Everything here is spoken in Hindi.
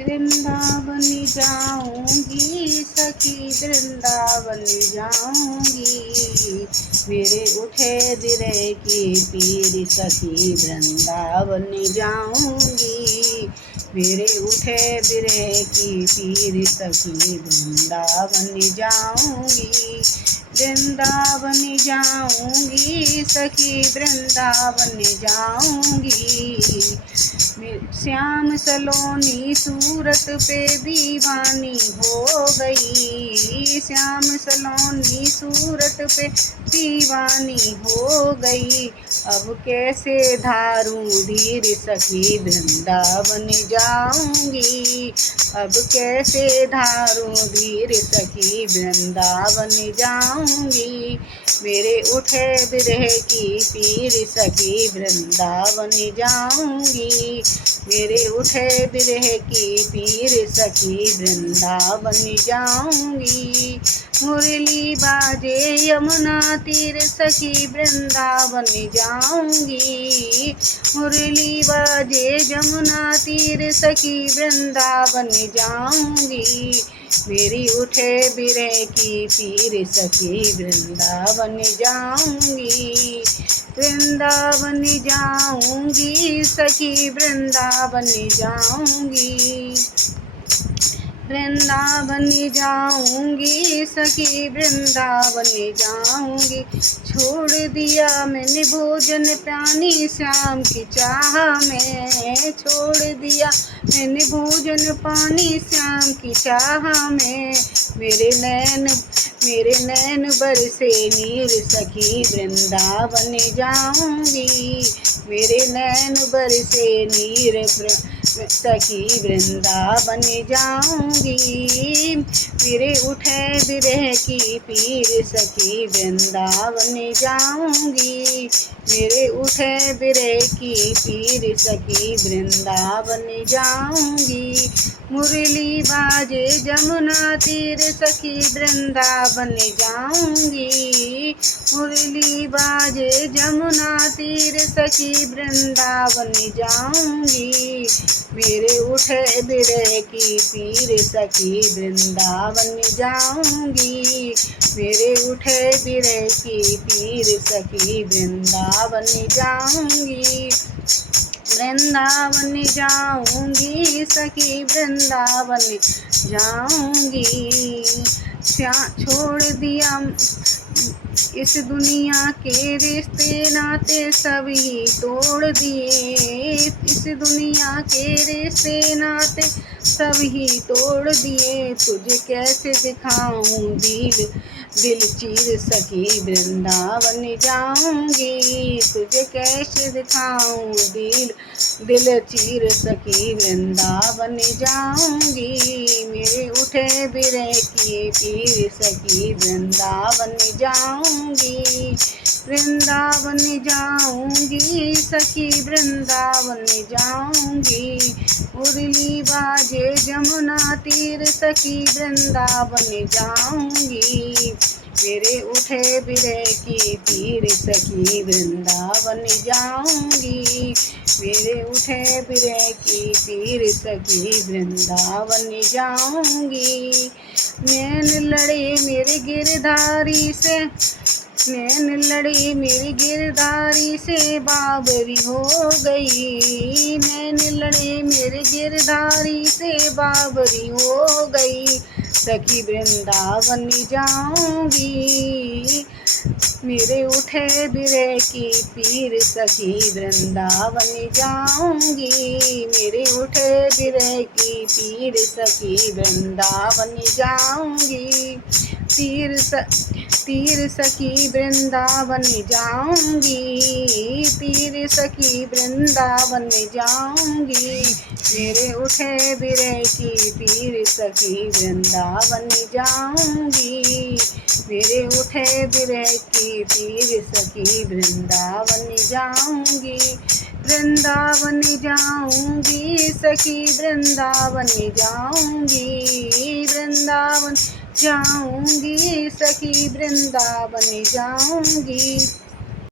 वृंदावन जाऊंगी सखी वृंदावन जाऊंगी, मेरे उठे दिले की पीर सखी वृंदावन जाऊंगी, मेरे उठे दिले की पीर सखी वृंदावन जाऊंगी, वृंदावन जाऊंगी सखी वृंदावन जाऊंगी, श्याम सलोनी सूरत पे दीवानी हो गई, श्याम सलोनी सूरत पे दीवानी हो गई, अब कैसे धारूं धीर सखी वृंदावन जाऊंगी, अब कैसे धारूं धीर सखी वृंदावन जाऊंगी, मेरे उठे बिरह की पीर सखी वृंदावन जाऊंगी, मेरे उठे बिरह की पीर सखी वृंदावन जाऊंगी, मुरली बाजे यमुना तीर सखी वृंदावन जाऊंगी, मुरली बाजे यमुना तीर सखी वृंदावन जाऊंगी, मेरी उठे बिरह की पीर सखी वृंदावन जाऊंगी, वृंदावन जाऊंगी सखी वृंदावन जाऊंगी, वृंदावन जाऊंगी सखी वृंदावन जाऊंगी, छोड़ दिया मैंने भोजन पानी श्याम की चाह में, छोड़ दिया मैंने भोजन पानी श्याम की चाह में, मेरे नैन बरसे नीर सखी वृंदावन जाऊंगी, मेरे नैन बरसे नीर सखी वृंदावन जाऊंगी, मेरे उठे बिरह की पीर सखी वृंदावन जाऊंगी, मेरे उठे बिरह की पीर सखी वृंदावन जाऊंगी, मुरली बाजे जमुना तीर सखी वृंदावन जाऊंगी, मुरली बाजे जमुना तीर सखी वृंदावन जाऊंगी, मेरे उठे बिरह की पीर सखी वृंदावन जाऊंगी, मेरे उठे बिरह की पीर सखी वृंदावन जाऊंगी, वृंदावन जाऊंगी सखी वृंदावन जाऊंगी, छोड़ दिया इस दुनिया के रिश्ते नाते सभी तोड़ दिए, इस दुनिया के रिश्ते नाते सभी तोड़ दिए, तुझे कैसे दिखाऊं दिल चीर सखी वृंदावन जाऊंगी, तुझे कैसे दिखाऊं दिल चीर सखी वृंदावन जाऊंगी, मेरे उठे बिरह की पीर सखी वृंदावन जाऊंगी, वृंदावन जाऊंगी सखी वृंदावन जाऊंगी, मुरली बाजे जमुना तीर सखी वृंदावन जाऊंगी, मेरे उठे बिरह की पीर सखी वृंदावन जाऊंगी, मेरे उठे बिरह की पीर सखी वृंदावन जाऊंगी, नैन लड़े मेरे गिरधारी से, नैन लड़ी मेरी गिरधारी से बाबरी हो गई, नैन लड़ी मेरी गिरधारी से बाबरी हो गई, सखी वृंदावन जाऊंगी, मेरे उठे बिरह की पीर सखी वृंदावन जाऊंगी, मेरे उठे बिरह की पीर सखी वृंदावन जाऊंगी, तीर सखी वृंदावन जाऊंगी, तीर सखी वृंदावन जाऊंगी, मेरे उठे बिरह की पीर सखी वृंदावन जाऊंगी, मेरे उठे बिरह की पीर सखी वृंदावन जाऊंगी, वृंदावन जाऊंगी सखी वृंदावन जाऊंगी, वृंदावन जाऊंगी सखी वृंदावन जाऊंगी।